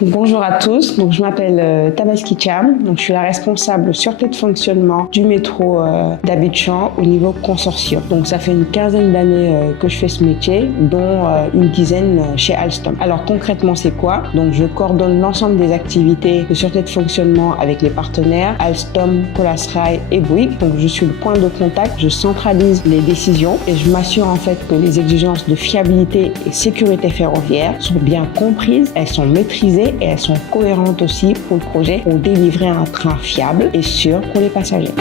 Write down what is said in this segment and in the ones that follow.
Bonjour à tous, donc je m'appelle Tabaski Cham, donc je suis la responsable sûreté de fonctionnement du métro d'Abidjan au niveau consortium. Donc ça fait une quinzaine d'années que je fais ce métier, dont une dizaine chez Alstom. Alors concrètement c'est quoi? Donc je coordonne l'ensemble des activités de sûreté de fonctionnement avec les partenaires Alstom, Colasrail et Bouygues. Donc je suis le point de contact, je centralise les décisions et je m'assure en fait que les exigences de fiabilité et sécurité ferroviaire sont bien comprises, elles sont maîtrisées et elles sont cohérentes aussi pour le projet pour délivrer un train fiable et sûr pour les passagers.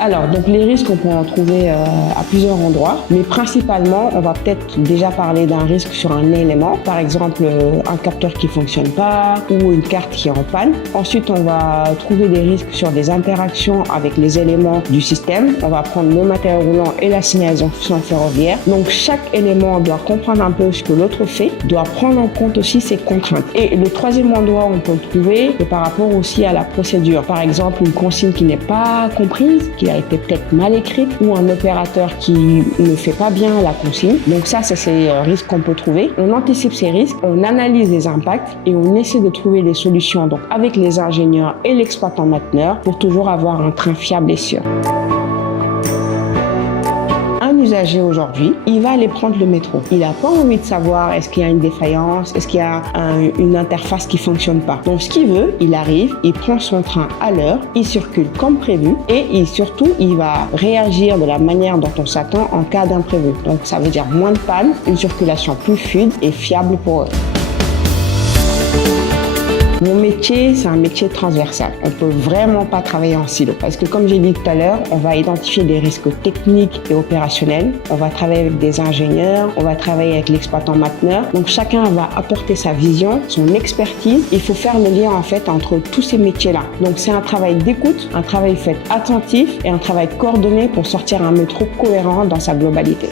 Alors, donc les risques, on peut en trouver à plusieurs endroits, mais principalement, on va peut-être déjà parler d'un risque sur un élément, par exemple un capteur qui fonctionne pas ou une carte qui est en panne. Ensuite, on va trouver des risques sur des interactions avec les éléments du système. On va prendre le matériel roulant et la signalisation ferroviaire. Donc, chaque élément doit comprendre un peu ce que l'autre fait, doit prendre en compte aussi ses contraintes. Et le troisième endroit où on peut le trouver, c'est par rapport aussi à la procédure. Par exemple, une consigne qui n'est pas comprise, qui a été peut-être mal écrite ou un opérateur qui ne fait pas bien la consigne. Donc ça, c'est ces risques qu'on peut trouver. On anticipe ces risques, on analyse les impacts et on essaie de trouver des solutions donc avec les ingénieurs et l'exploitant mainteneur pour toujours avoir un train fiable et sûr. Usager aujourd'hui, il va aller prendre le métro. Il n'a pas envie de savoir est-ce qu'il y a une défaillance, est-ce qu'il y a une interface qui fonctionne pas. Donc ce qu'il veut, il arrive, il prend son train à l'heure, il circule comme prévu et surtout il va réagir de la manière dont on s'attend en cas d'imprévu. Donc ça veut dire moins de panne, une circulation plus fluide et fiable pour eux. Mon métier, c'est un métier transversal. On peut vraiment pas travailler en silo parce que comme j'ai dit tout à l'heure, on va identifier des risques techniques et opérationnels. On va travailler avec des ingénieurs, on va travailler avec l'exploitant mainteneur. Donc chacun va apporter sa vision, son expertise. Il faut faire le lien en fait entre tous ces métiers-là. Donc c'est un travail d'écoute, un travail fait attentif et un travail coordonné pour sortir un métro cohérent dans sa globalité.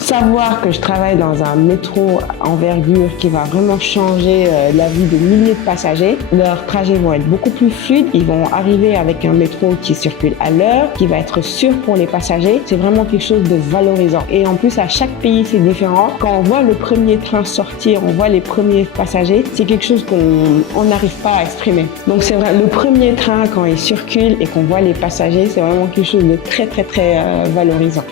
Savoir que je travaille dans un métro envergure qui va vraiment changer la vie de milliers de passagers. Leurs trajets vont être beaucoup plus fluides. Ils vont arriver avec un métro qui circule à l'heure, qui va être sûr pour les passagers. C'est vraiment quelque chose de valorisant. Et en plus, à chaque pays, c'est différent. Quand on voit le premier train sortir, on voit les premiers passagers, c'est quelque chose qu'on n'arrive pas à exprimer. Donc c'est vrai, le premier train, quand il circule et qu'on voit les passagers, c'est vraiment quelque chose de très valorisant.